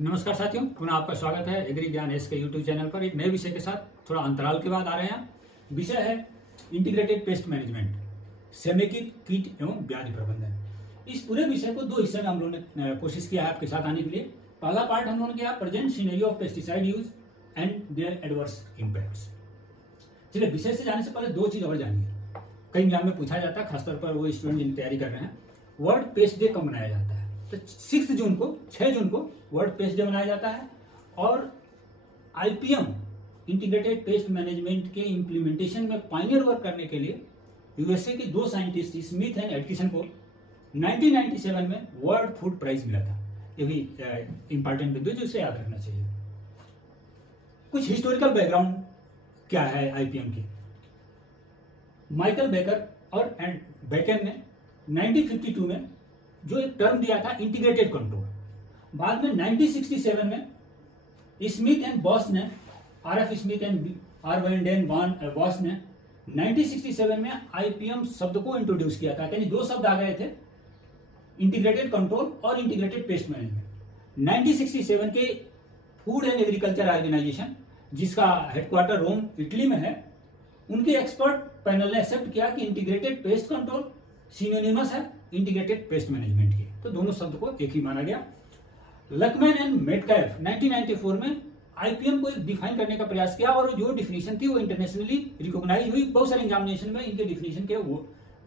नमस्कार साथियों, पुनः आपका स्वागत है एग्री ज्ञान एस के यूट्यूब चैनल पर। एक नए विषय के साथ थोड़ा अंतराल के बाद आ रहे हैं। विषय है इंटीग्रेटेड पेस्ट मैनेजमेंट, समेकित कीट एवं व्याधि प्रबंधन। इस पूरे विषय को दो हिस्से में हम लोगों ने कोशिश किया है आपके साथ आने के लिए। पहला पार्ट हम लोगों ने किया present scenario of pesticide use and there adverse impacts. चलिए, विषय से जाने से पहले दो चीज और जानिए। कई एग्जाम में पूछा जाता है, खासतौर पर वो स्टूडेंट जिन तैयारी कर रहे हैं। वर्ल्ड पेस्ट डे कब मनाया जाता है? तो 6 जून को वर्ल्ड पेस्ट डे मनाया जाता है। और आईपीएम इंटीग्रेटेड पेस्ट मैनेजमेंट के इंप्लीमेंटेशन में पायनियर वर्क करने के लिए यूएसए के दो साइंटिस्ट स्मिथ एंड एटकिसन को 1997 में वर्ल्ड फूड प्राइज मिला था। ये भी इंपॉर्टेंट बिंदु जो इसे याद रखना चाहिए। कुछ हिस्टोरिकल बैकग्राउंड क्या है आईपीएम की। माइकल बेकर और बेकन ने 1952 में जो एक टर्म दिया था इंटीग्रेटेड कंट्रोल, बाद में 1967 में स्मिथ एंड बॉस ने, R F Smith and R van den Bosch ने 1967 में आईपीएम शब्द को इंट्रोड्यूस किया था। यानी दो शब्द आ गए थे, इंटीग्रेटेड कंट्रोल और इंटीग्रेटेड पेस्ट मैनेजमेंट। 1967 के फूड एंड एग्रीकल्चर ऑर्गेनाइजेशन, जिसका हेडक्वार्टर रोम इटली में है, उनके एक्सपर्ट पैनल ने एक्सेप्ट किया कि इंटीग्रेटेड पेस्ट कंट्रोल सिनोनिमस है इंटीग्रेटेड पेस्ट मैनेजमेंट की। तो दोनों शब्द को एक ही माना गया। लकमैन एंड मेटकाइफ 1994 में आईपीएम को एक डिफाइन करने का प्रयास किया, और जो डिफिनेशन थी वो इंटरनेशनली रिकॉग्नाइज हुई। बहुत सारे एग्जामिनेशन में इनके डिफिनेशन के वो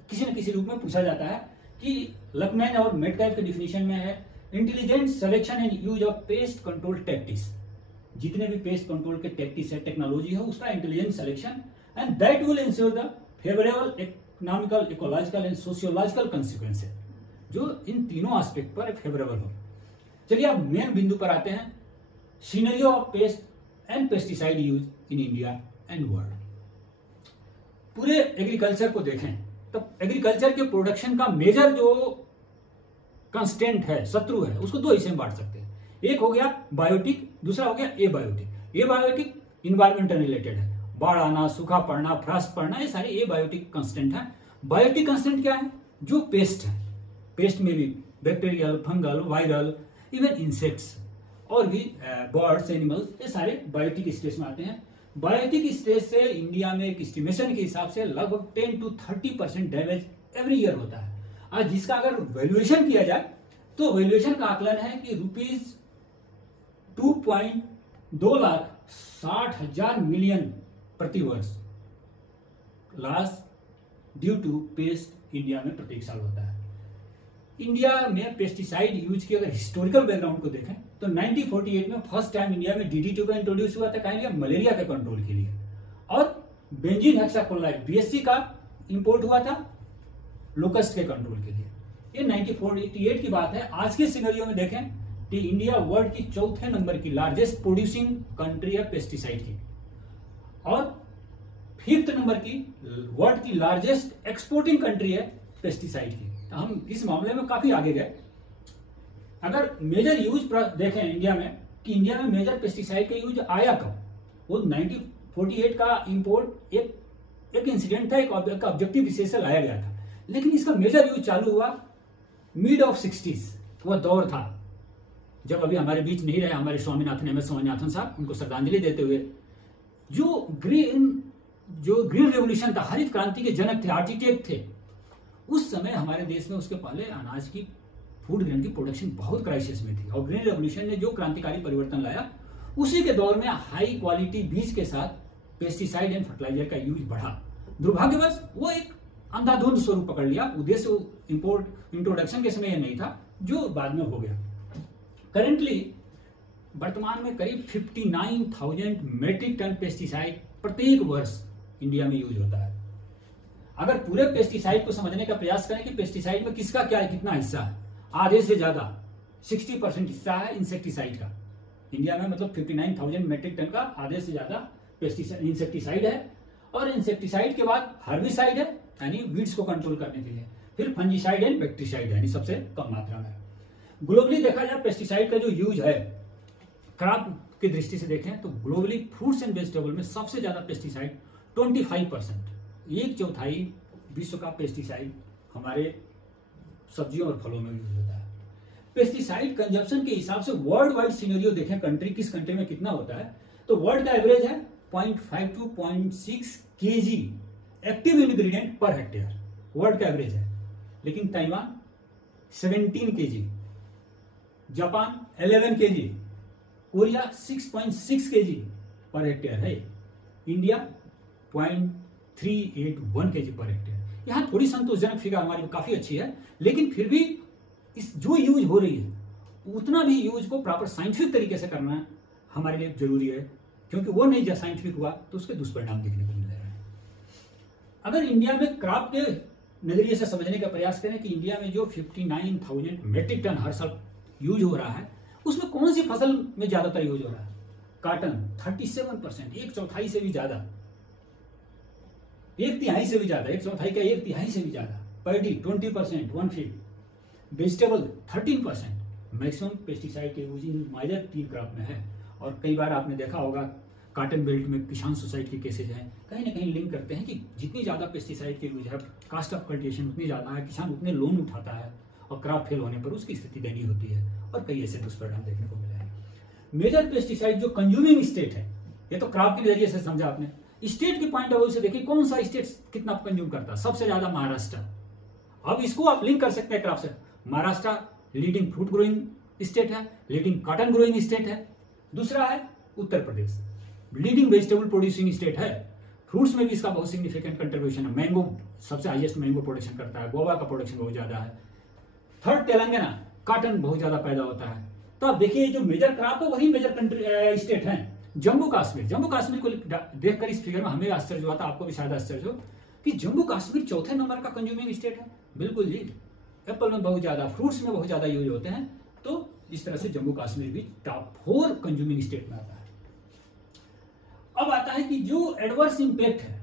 किसी न किसी रूप में पूछा जाता है कि लकमैन और मेटकाइफ के डिफिनेशन में है intelligent selection and use of pest control tactics. जितने भी पेस्ट कंट्रोल के टैक्टिक्स है, टेक्नोलॉजी है, उसका intelligent selection and that will ensure the favourable economical, ecological and sociological consequence है, जो इन तीनों एस्पेक्ट पर फेवरेबल हो। चलिए अब मेन बिंदु पर आते हैं, scenario of paste and pesticide use in India and world. पूरे एग्रीकल्चर को देखें तो एग्रीकल्चर के प्रोडक्शन का मेजर जो कंस्टेंट है, शत्रु है, उसको दो हिस्से में बांट सकते हैं। एक हो गया बायोटिक, दूसरा हो गया एबायोटिक। एबायोटिक इन्वायरमेंटल रिलेटेड है, बाढ़ आना, सूखा पड़ना, फ्रॉस्ट पड़ना, ये सारे एबायोटिक कंस्टेंट है। बायोटिक कंस्टेंट क्या है? जो पेस्ट है, पेस्ट में भी bacterial, fungal, viral, even insects और भी बर्ड्स, एनिमल्स, ये सारे बायोटिक स्टेज में आते हैं। बायोटिक स्टेज से इंडिया में एक एस्टिमेशन के हिसाब से लगभग 10 to 30% डैमेज एवरी ईयर होता है। आज जिसका अगर वैल्यूएशन किया जाए तो वैल्यूएशन का आकलन है कि रुपीज 2.260,000 मिलियन प्रति वर्ष loss due to pest India में प्रत्येक साल होता है। इंडिया में पेस्टिसाइड यूज की अगर हिस्टोरिकल बैकग्राउंड को देखें तो 1948 में फर्स्ट टाइम इंडिया में डीडीटी का इंट्रोड्यूस हुआ था, कहा गया मलेरिया के कंट्रोल के लिए। और बेंजीन हेक्साक्लोराइड बीएससी का इंपोर्ट हुआ था लोकस्ट के कंट्रोल के लिए। ये 1948 की बात है। आज के सिनेरियो में देखें कि इंडिया वर्ल्ड की 4थे नंबर की लार्जेस्ट प्रोड्यूसिंग कंट्री है पेस्टिसाइड की, और 5th नंबर की वर्ल्ड की लार्जेस्ट एक्सपोर्टिंग कंट्री है पेस्टिसाइड की। तो हम इस मामले में काफी आगे गए। अगर मेजर यूज देखें इंडिया में कि इंडिया में मेजर पेस्टिसाइड का यूज आया कब, वो 1948 का इंपोर्ट एक इंसिडेंट था, एक ऑब्जेक्टिव विशेष से लाया गया था। लेकिन इसका मेजर यूज चालू हुआ मिड ऑफ 60s। वह दौर था जब अभी हमारे बीच नहीं रहे हमारे स्वामीनाथन, एम एस स्वामीनाथन साहब, उनको श्रद्धांजलि देते हुए, जो ग्रीन रेवोल्यूशन था, हरित क्रांति के जनक थे, आर्किटेक्ट थे। उस समय हमारे देश में उसके पहले अनाज की, फूड ग्रेन की प्रोडक्शन बहुत क्राइसिस में थी, और ग्रीन रेवोल्यूशन ने जो क्रांतिकारी परिवर्तन लाया, उसी के दौर में हाई क्वालिटी बीज के साथ पेस्टिसाइड एंड फर्टिलाइजर का यूज बढ़ा। दुर्भाग्यवश वो एक अंधाधुंध स्वरूप पकड़ लिया। उद्देश्य इंट्रोडक्शन के समय यह नहीं था, जो बाद में हो गया। करेंटली वर्तमान में करीब 59,000 मेट्रिक टन पेस्टिसाइड प्रत्येक वर्ष इंडिया में यूज होता है। अगर पूरे पेस्टिसाइड को समझने का प्रयास करें कि पेस्टिसाइड में किसका क्या कितना हिस्सा है, आधे से ज्यादा 60% हिस्सा है इंसेक्टिसाइड का। इंडिया में मतलब 59,000 मेट्रिक टन का आधे से ज्यादा पेस्टिसाइड इंसेक्टिसाइड है। और इंसेक्टिसाइड के बाद हर्बिसाइड है, यानी वीड्स को कंट्रोल करने के लिए, फिर फंजीसाइड एंड बैक्टीसाइड है, यानी सबसे कम मात्रा में। ग्लोबली देखा जाए पेस्टिसाइड का जो यूज है, क्रॉप की दृष्टि से देखें तो ग्लोबली फ्रूट्स एंड वेजिटेबल में सबसे ज्यादा पेस्टिसाइड 25%, 1/4 विश्व का पेस्टिसाइड हमारे सब्जियों और फलों में यूज होता है। पेस्टिसाइड कंजप्शन के हिसाब से वर्ल्ड वाइड सिनेरियो देखें, कंट्री किस कंट्री में कितना होता है, तो वर्ल्ड का एवरेज है 0.5 to 0.6 kg active ingredient per hectare, world का एवरेज है। लेकिन Taiwan 17 kg, Japan 11 kg, Korea 6.6 kg per hectare है, इंडिया 0.381 kg पर हेक्टेयर। यहां थोड़ी संतोषजनक फिगर हमारी काफी अच्छी है, लेकिन फिर भी इस जो यूज हो रही है उतना भी यूज को प्रॉपर साइंटिफिक तरीके से करना हमारे लिए जरूरी है, क्योंकि वो नहीं जब साइंटिफिक हुआ तो उसके दुष्परिणाम देखने को मिल रहे हैं। अगर इंडिया में क्रॉप के नजरिए से समझने का प्रयास करें कि इंडिया में जो 59,000 मेट्रिक टन हर साल यूज हो रहा है, उसमें कौन सी फसल में ज्यादातर यूज हो रहा है? कॉटन 37%, एक चौथाई से भी ज्यादा, एक तिहाई से भी ज्यादा, एक चौथाई का एक तिहाई से भी ज्यादा, पैडी 20%, 1/5, वेजिटेबल 13%। मैक्सिमम पेस्टिसाइड के यूजिंग मेजर 3 क्रॉप में है। और कई बार आपने देखा होगा कॉटन बेल्ट में किसान सुसाइड के केसेज हैं, कहीं ना कहीं लिंक करते हैं कि जितनी ज्यादा पेस्टिसाइड के यूज है, कास्ट ऑफ कल्टिवेशन उतनी ज्यादा है, किसान उतने लोन उठाता है और क्रॉप फेल होने पर उसकी स्थिति दयनीय होती है, और कई ऐसे दुष्परिणाम देखने को मिले हैं। मेजर पेस्टिसाइड जो कंज्यूमिंग स्टेट है, ये तो क्रॉप के नजरिए से समझा आपने, स्टेट के पॉइंट ऑफ व्यू से देखिए कौन सा स्टेट कितना कंज्यूम करता है, सबसे ज्यादा महाराष्ट्र। अब इसको आप लिंक कर सकते हैं क्रॉप से, Maharashtra leading fruit growing state है, लीडिंग कॉटन ग्रोइंग स्टेट है। दूसरा है Uttar Pradesh, leading vegetable producing state है, फ्रूट्स में भी इसका बहुत सिग्निफिकेंट कंट्रीब्यूशन है, मैंगो सबसे हाईएस्ट मैंगो प्रोडक्शन करता है, गोवा का प्रोडक्शन बहुत ज्यादा है। थर्ड तेलंगाना, कॉटन बहुत ज्यादा पैदा होता है। तो आप देखिए जो मेजर क्रॉप है वही मेजर कंट्री स्टेट है। जम्मू कश्मीर को देखकर इस फिगर में हमें आश्चर्य हुआ था, आपको भी शायद आश्चर्य हो कि जम्मू कश्मीर चौथे नंबर का कंज्यूमिंग स्टेट है। बिल्कुल जी, एप्पल में बहुत ज्यादा, फ्रूट्स में बहुत ज्यादा यूज होते हैं, तो इस तरह से जम्मू कश्मीर भी टॉप 4 कंज्यूमिंग स्टेट में आता है। अब आता है कि जो एडवर्स इंपैक्ट है,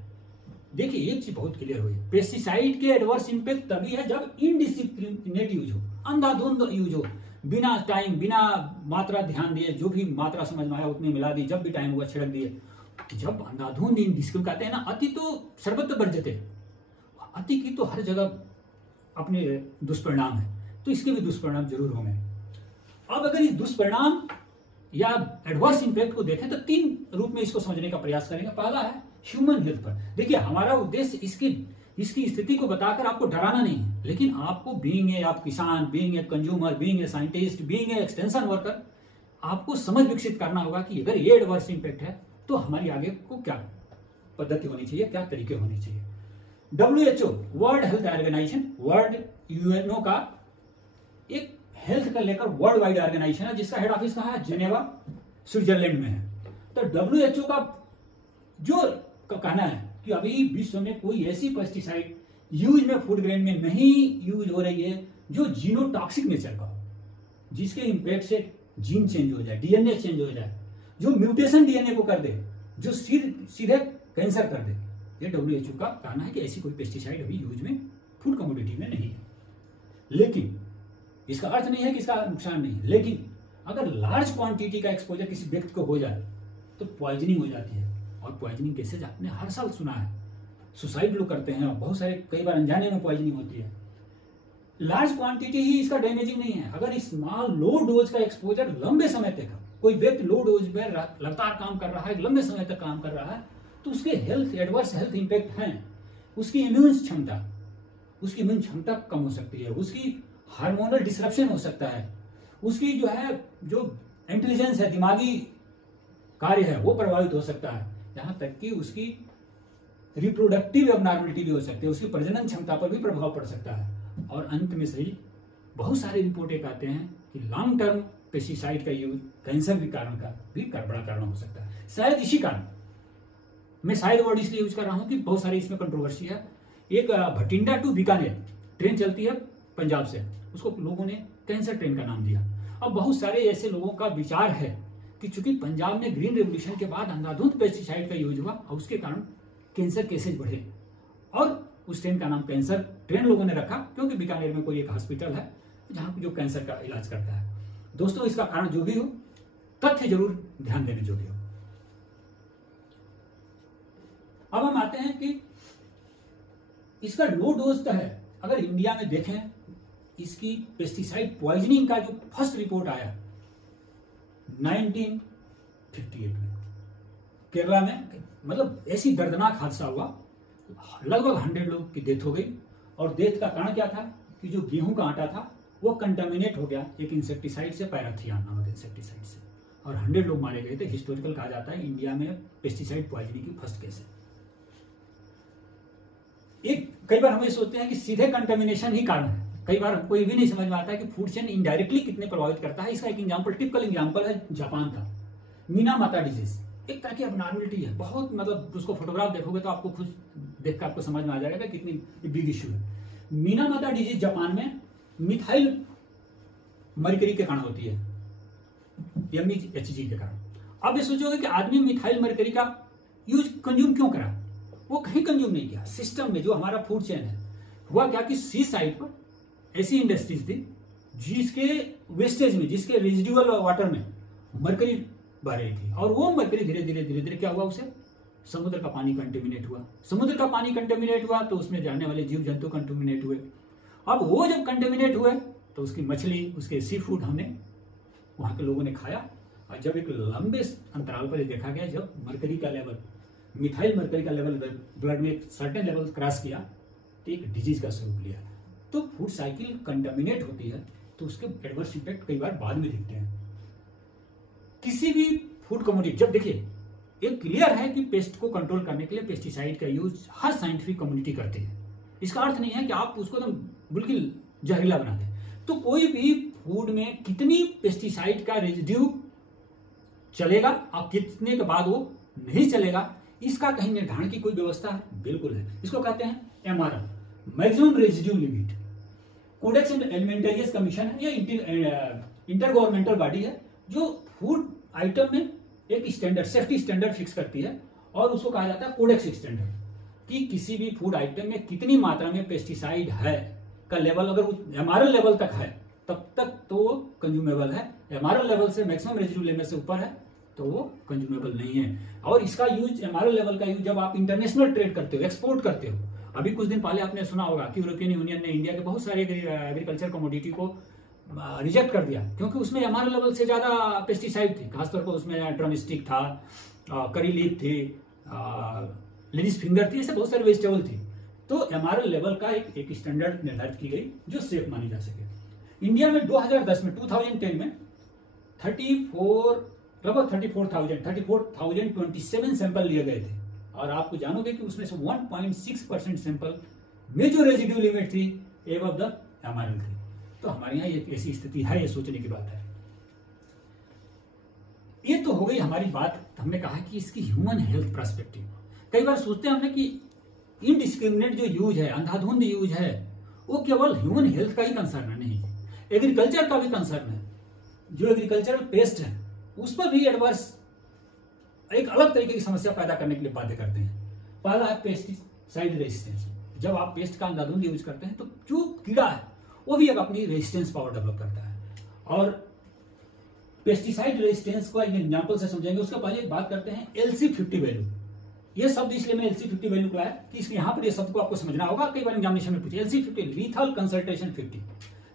देखिए एक चीज बहुत क्लियर हुई, पेस्टिसाइड के एडवर्स इंपैक्ट तभी है जब इनडिसिप्लिनेट यूज हो, अंधाधुंध यूज हो, बिना टाइम बिना मात्रा ध्यान दिए, जो भी मात्रा समझ में आया उतनी मिला दी, जब भी टाइम हुआ छिड़क दिए। जब अंधाधुंध इन कहते हैं ना, अति तो सर्वत्र वर्जते, अति की तो हर जगह अपने दुष्परिणाम है, तो इसके भी दुष्परिणाम जरूर होंगे। अब अगर इस दुष्परिणाम या एडवर्स इंपैक्ट को देखें तो 3 रूप में इसको समझने का प्रयास करेंगे। पहला है ह्यूमन हेल्थ पर। देखिए हमारा उद्देश्य इसकी स्थिति को बताकर आपको डराना नहीं है, लेकिन आपको बीइंग ए आप किसान, being a consumer, being a scientist, being a extension worker, आपको समझ विकसित करना होगा कि अगर ये एडवर्स इंपैक्ट है तो हमारी आगे को क्या पद्धति होनी चाहिए, क्या तरीके होने चाहिए। WHO world health organization, world UNO का एक हेल्थ का लेकर वर्ल्ड वाइड ऑर्गेनाइजेशन है, जिसका हेड ऑफिस कहाँ है? जेनेवा, स्विट्जरलैंड में है। तो WHO का जो कहना है कि अभी विश्व में कोई ऐसी पेस्टिसाइड यूज में फूड ग्रेन में नहीं यूज हो रही है जो जीनोटॉक्सिक नेचर का हो, जिसके इंपैक्ट से जीन चेंज हो जाए, डीएनए चेंज हो जाए, जो म्यूटेशन डीएनए को कर दे, जो सीधे कैंसर कर दे। ये WHO का कहना है कि ऐसी कोई पेस्टिसाइड अभी यूज में फूड कमोडिटी में नहीं है। लेकिन इसका अर्थ नहीं है कि इसका नुकसान नहीं है, लेकिन अगर लार्ज क्वांटिटी का एक्सपोजर किसी व्यक्ति को हो जाए तो पॉइजनिंग हो जाती है। और पॉइजनिंग केसेज आपने हर साल सुना है, सुसाइड लोग करते हैं, बहुत सारे कई बार अनजाने में पॉइजनिंग होती है। लार्ज क्वांटिटी ही इसका डैमेजिंग नहीं है। अगर स्मॉल लो डोज का एक्सपोजर लंबे समय तक, कोई व्यक्ति लो डोज में लगातार काम कर रहा है, लंबे समय तक काम कर रहा है, तो उसके एडवर्स हेल्थ इंपैक्ट हैं। उसकी इम्यून क्षमता कम हो सकती है, उसकी हार्मोनल डिसरप्शन हो सकता है, उसकी जो इंटेलिजेंस है, दिमागी कार्य है, वो प्रभावित हो सकता है, यहां तक कि उसकी रिप्रोडक्टिव एबनॉर्मलिटी भी हो सकती है, उसकी प्रजनन क्षमता पर भी प्रभाव पड़ सकता है। और अंत में सही बहुत सारे रिपोर्ट एक आते हैं कि लॉन्ग टर्म पेस्टिसाइड का यूज कैंसर के कारण का भी बड़ा कारण हो सकता है। शायद इसी कारण मैं शायद वर्ड इसलिए यूज कर रहा हूं कि बहुत सारी इसमें कंट्रोवर्सी है। एक भटिंडा टू बीकानेर ट्रेन चलती है पंजाब से, उसको लोगों ने कैंसर ट्रेन का नाम दिया। अब बहुत सारे ऐसे लोगों का विचार है कि चूंकि पंजाब में ग्रीन रेवोल्यूशन के बाद अंधाधुंध पेस्टिसाइड का यूज हुआ और उसके कारण कैंसर केसेज बढ़े, और उस ट्रेन का नाम कैंसर ट्रेन लोगों ने रखा, क्योंकि बीकानेर में कोई एक हॉस्पिटल है जहां जो कैंसर का इलाज करता है। दोस्तों, इसका कारण जो भी हो, तथ्य जरूर ध्यान देने योग्य हो। अब हम आते हैं कि इसका लो डोज तो है। अगर इंडिया में देखें, इसकी पेस्टिसाइड पॉइजनिंग का जो फर्स्ट रिपोर्ट आया 1958 में केरला में, मतलब ऐसी दर्दनाक हादसा हुआ, लगभग 100 लोग की डेथ हो गई। और डेथ का कारण क्या था कि जो गेहूं का आटा था वो कंटामिनेट हो गया एक इंसेक्टिसाइड से, पैराथियन नामक इंसेक्टिसाइड से, और 100 लोग मारे गए थे। हिस्टोरिकल कहा जाता है इंडिया में पेस्टिसाइड पॉइजनिंग की फर्स्ट केस है। एक कई बार हम ये सोचते हैं कि सीधे कंटामिनेशन ही कारण है, कई बार कोई भी नहीं समझ में आता है कि फूड चेन इनडायरेक्टली कितने प्रभावित करता है। इसका एक एग्जांपल, टिपिकल एग्जांपल है जापान का मीना माता डिजीज। एक तरह की अबनॉर्मलिटी है, बहुत मतलब उसको फोटोग्राफ देखोगे तो आपको खुद देखकर आपको समझ में आ जाएगा कि कितनी बिग इश्यू है। मीना माता डिजीज जापान में मिथाइल मरकरी के कारण होती है, MeHG के कारण। अब ये सोचोगे कि आदमी मिथाइल मरकरी का यूज कंज्यूम क्यों करा, वो कहीं कंज्यूम नहीं किया। सिस्टम में जो हमारा फूड चेन है, हुआ क्या कि सी साइड पर ऐसी इंडस्ट्रीज थी जिसके वेस्टेज में, जिसके रेजिडुअल वाटर में मरकरी बह रही थी, और वो मरकरी धीरे धीरे क्या हुआ, उसे समुद्र का पानी कंटेमिनेट हुआ। समुद्र का पानी कंटेमिनेट हुआ तो उसमें जाने वाले जीव जंतु कंटेमिनेट हुए। अब वो जब कंटेमिनेट हुए तो उसकी मछली, उसके सी फूड हमने वहां के लोगों ने खाया। और जब एक लंबे अंतराल पर देखा गया, जब मरकरी का लेवल, मिथाइल मरकरी का लेवल ब्लड में एक सर्टेन लेवल क्रॉस किया तो एक डिजीज का स्वरूप लिया। तो फूड साइकिल कंटामिनेट होती है तो उसके एडवर्स इफेक्ट कई बार बाद में दिखते हैं। किसी भी फूड कमोडिटी, जब देखिए एक क्लियर है कि पेस्ट को कंट्रोल करने के लिए पेस्टिसाइड का यूज हर साइंटिफिक कम्युनिटी करती है। इसका अर्थ नहीं है कि आप उसको तो बिल्कुल जहरीला बना दें। तो कोई भी फूड में कितनी पेस्टिसाइड का रेजिड्यू चलेगा और कितने के बाद वो नहीं चलेगा, इसका कहीं निर्धारण की कोई व्यवस्था है? बिल्कुल है। इसको कहते हैं MRM, maximum residue limit. Codex Alimentarius commission है, ये इंटर गवर्नमेंटल बॉडी है जो फूड आइटम में एक स्टैंडर्ड, सेफ्टी स्टैंडर्ड फिक्स करती है, और उसको कहा जाता है कोडेक्स स्टैंडर्ड, कि किसी भी फूड आइटम में कितनी मात्रा में पेस्टिसाइड है का लेवल, अगर वो MRL लेवल तक है तब तक तो वो कंज्यूमेबल है। MRL लेवल से, मैक्सिमम रेजिड्यू लेवल से ऊपर है तो वो कंज्यूमेबल नहीं है। और इसका यूज, MRL लेवल का यूज जब आप इंटरनेशनल ट्रेड करते हो, एक्सपोर्ट करते हो। अभी कुछ दिन पहले आपने सुना होगा कि यूरोपियन यूनियन ने इंडिया के बहुत सारे एग्रीकल्चर कमोडिटी को रिजेक्ट कर दिया, क्योंकि उसमें MRL लेवल से ज्यादा पेस्टिसाइड थे। खासतौर पर उसमें ड्रमस्टिक था, करी लीफ थी, लेडीज फिंगर थी, ऐसे बहुत सारे वेजिटेबल थी। तो MRL लेवल का एक स्टैंडर्ड निर्धारित की गई जो सेफ मानी जा सके। इंडिया में 2010 में 2010 में लगभग 34,027 सैंपल लिए गए थे, और आपको जानोगे कि उसमें से 1.6% सैंपल में जो रेजिड्यू लिमिट थी एबव द MRL थी। तो हमारे यहाँ एक ऐसी स्थिति है, ये सोचने की बात है। ये तो हो गई हमारी बात, हमने कहा कि इसकी ह्यूमन हेल्थ पर्सपेक्टिव। कई बार सोचते हैं हमने कि इनडिस्क्रिमिनेट जो यूज है, अंधाधुंध यूज है, वो केवल ह्यूमन हेल्थ का ही कंसर्न नहीं, एग्रीकल्चर का भी कंसर्न है। जो एग्रीकल्चरल पेस्ट है उस पर भी एडवर्स एक अलग तरीके की समस्या पैदा करने के लिए बाध्य करते हैं। पहला है पेस्टिसाइड रेजिस्टेंस। जब आप पेस्ट का अंधाधुंध यूज करते हैं तो जो कीड़ा है वो भी एक अपनी रेजिस्टेंस पावर डेवलप करता है। और पेस्टिसाइड रेजिस्टेंस को एक एग्जांपल से समझेंगे। उसके पहले एक बात करते हैं LC50 वैल्यू। ये शब्द इसलिए मैं LC50 वैल्यू को लाया कि इसके यहाँ पर ये शब्द को आपको समझना होगा, कई बार एग्जामिनेशन में पूछे। LC50 lethal concentration 50।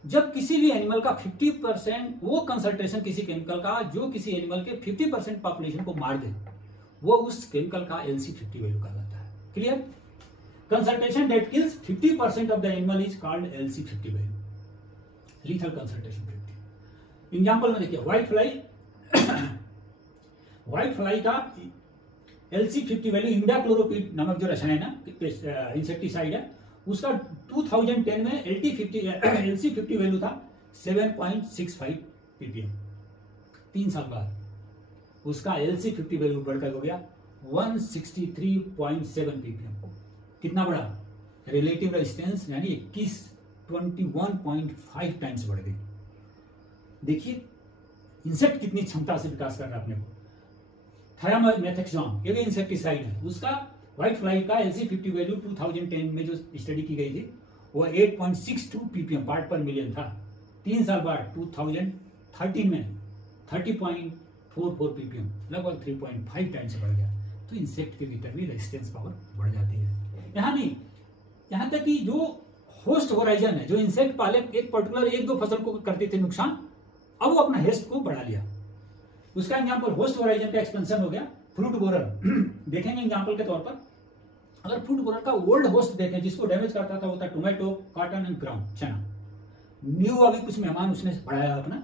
जब किसी भी एनिमल का 50% वो कंसंट्रेशन किसी केमिकल का जो किसी एनिमल के 50% पॉपुलेशन को मार दे, वो उस केमिकल का LC50 वैल्यू कहा जाता है। Clear? Concentration that kills 50% of the animal is called LC50 value, lethal concentration 50। Example में देखिए, व्हाइट फ्लाई का LC50 वैल्यू, इमिडाक्लोरोपिड नामक जो रसायन है, इंसेक्टिसाइड है, उसका 2010 में LC50 वैल्यू था 7.65 ppm। 3 साल बाद उसका LC50 वैल्यू बढ़कर हो गया 163.7 ppm। कितना बढ़ा? रिलेटिव रेजिस्टेंस यानी 21.5 टाइम्स बढ़ गई। देखिए इंसेक्ट कितनी क्षमता से विकास कर रहा है अपने को। थायामेथेक्सोन ये भी इंसेक्टिसाइड है, उसका व्हाइट फ्लाई का LC50 वैल्यू 2010 में जो स्टडी की गई थी वो 8.62 ppm पार्ट पर मिलियन था। 3 साल बाद 2013 में 30.44 ppm, लगभग 3.5 टाइम्स बढ़ गया। तो इंसेक्ट के भीतर भी रेजिस्टेंस पावर बढ़ जाती है। यहाँ नहीं, यहाँ तक कि जो होस्ट होराइजन है, जो इंसेक्ट पहले एक पर्टिकुलर एक दो फसल को करते थे नुकसान, अब वो अपना हेस्ट को बढ़ा लिया। उसका एग्जाम्पल होस्ट होराइजन का एक्सपेंशन हो गया फ्रूट बोरर। देखेंगे एग्जाम्पल के तौर पर, अगर फ्रूट बोरर का ओल्ड होस्ट देखें जिसको डैमेज करता था, वो था टोमेटो, कॉटन एंड ग्राउंड, चना। न्यू अभी कुछ मेहमान उसने बढ़ाया अपना,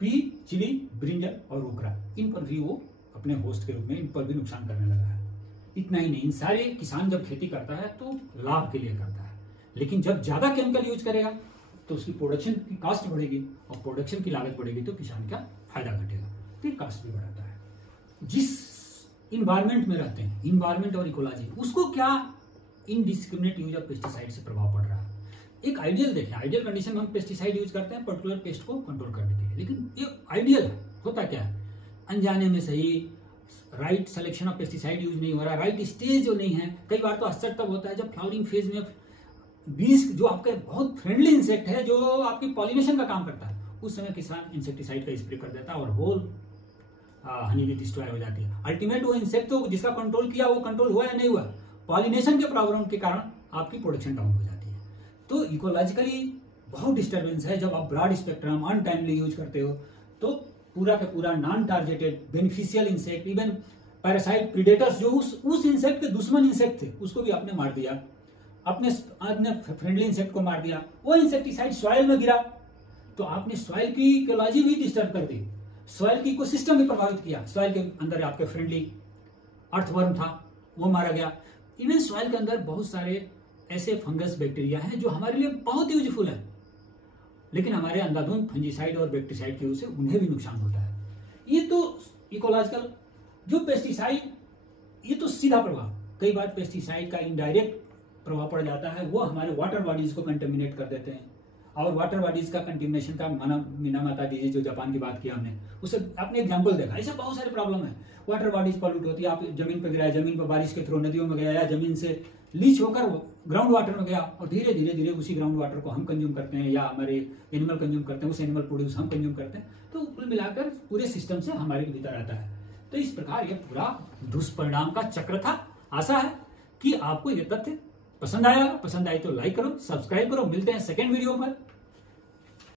पी, चिली, ब्रिंजल और ओकरा, इन पर भी वो अपने होस्ट के रूप में इन पर भी नुकसान करने लगा है। इतना ही नहीं, इन सारे किसान जब खेती करता है तो लाभ के लिए करता है, लेकिन जब ज्यादा केमिकल यूज करेगा तो उसकी प्रोडक्शन की कॉस्ट बढ़ेगी, और प्रोडक्शन की लागत बढ़ेगी तो किसान का फायदा घटेगा, फिर कॉस्ट भी बढ़ाता है। जिस इन्वायरमेंट में रहते हैं, इन्वायरमेंट और इकोलॉजी, उसको क्या इनडिस्क्रिमिनेट यूज ऑफ पेस्टिसाइड से प्रभाव पड़ रहा है। एक आइडियल देखें, आइडियल कंडीशन में हम पेस्टिसाइड यूज करते हैं पर्टिकुलर पेस्ट को कंट्रोल करने के लिए, लेकिन ये आइडियल होता क्या है, अनजाने में सही right selection of pesticide use नहीं हो रहा, राइट स्टेज जो नहीं है। कई बार तो आश्चर्य तब होता है जब फ्लावरिंग फेज में बीज जो आपके बहुत फ्रेंडली इंसेक्ट है, जो आपकी पॉलिनेशन का काम करता है, उस समय किसान इंसेक्टिसाइड का स्प्रे कर देता है और होल हनी बी डिस्ट्रॉय हो जाती है। अल्टीमेट वो इंसेक्ट तो जिसका कंट्रोल किया वो कंट्रोल हुआ या नहीं हुआ, पॉलिनेशन के प्रॉब्लम के कारण आपकी प्रोडक्शन डाउन हो जाती है। तो इकोलॉजिकली बहुत डिस्टर्बेंस है। जब आप ब्रॉड स्पेक्ट्रम अनटाइमली यूज करते हो तो पूरा का पूरा non targeted beneficial insect, even parasite, predators जो उस इंसेक्ट के दुश्मन इंसेक्ट थे उसको भी आपने मार दिया, अपने फ्रेंडली इंसेक्ट को मार दिया, वो इंसेक्टिसाइड सॉइल में गिरा तो आपने सॉइल की इकोलॉजी भी डिस्टर्ब कर दी, सॉइल की इकोसिस्टम भी प्रभावित किया। सॉइल के अंदर आपके फ्रेंडली अर्थवर्म था वो मारा गया। इवन सॉइल के अंदर बहुत सारे ऐसे फंगस बैक्टीरिया हैं जो हमारे लिए बहुत यूजफुल है, लेकिन हमारे अंधाधुंध फंजीसाइड और बैक्टीसाइड की वजह से उन्हें भी नुकसान होता है। ये तो इकोलॉजिकल। जो पेस्टिसाइड, ये तो सीधा प्रभाव, कई बार पेस्टिसाइड का इनडायरेक्ट प्रभाव पड़ जाता है, वो हमारे वाटर बॉडीज को कंटेमिनेट कर देते हैं। और वाटर बॉडीज का कंटेमिनेशन का मिनामाता डिजीज जो जापान की बात किया हमने, उससे आपने एग्जांपल देखा। ऐसे बहुत सारे प्रॉब्लम है, वाटर बॉडीज पॉल्यूट होती है, आप जमीन पर गिराया, जमीन पर बारिश के थ्रू नदियों में गया या जमीन से लीच होकर ग्राउंड वाटर में गया, और धीरे धीरे धीरे उसी ग्राउंड वाटर को हम कंज्यूम करते हैं या हमारे एनिमल कंज्यूम करते हैं, उस एनिमल प्रोड्यूस हम कंज्यूम करते हैं, तो कुल मिलाकर पूरे सिस्टम से हमारे भीतर आता है। तो इस प्रकार यह पूरा दुष्परिणाम का चक्र था। आशा है कि आपको यह तथ्य पसंद आया। पसंद आए तो लाइक करो, सब्सक्राइब करो। मिलते हैं सेकेंड वीडियो पर।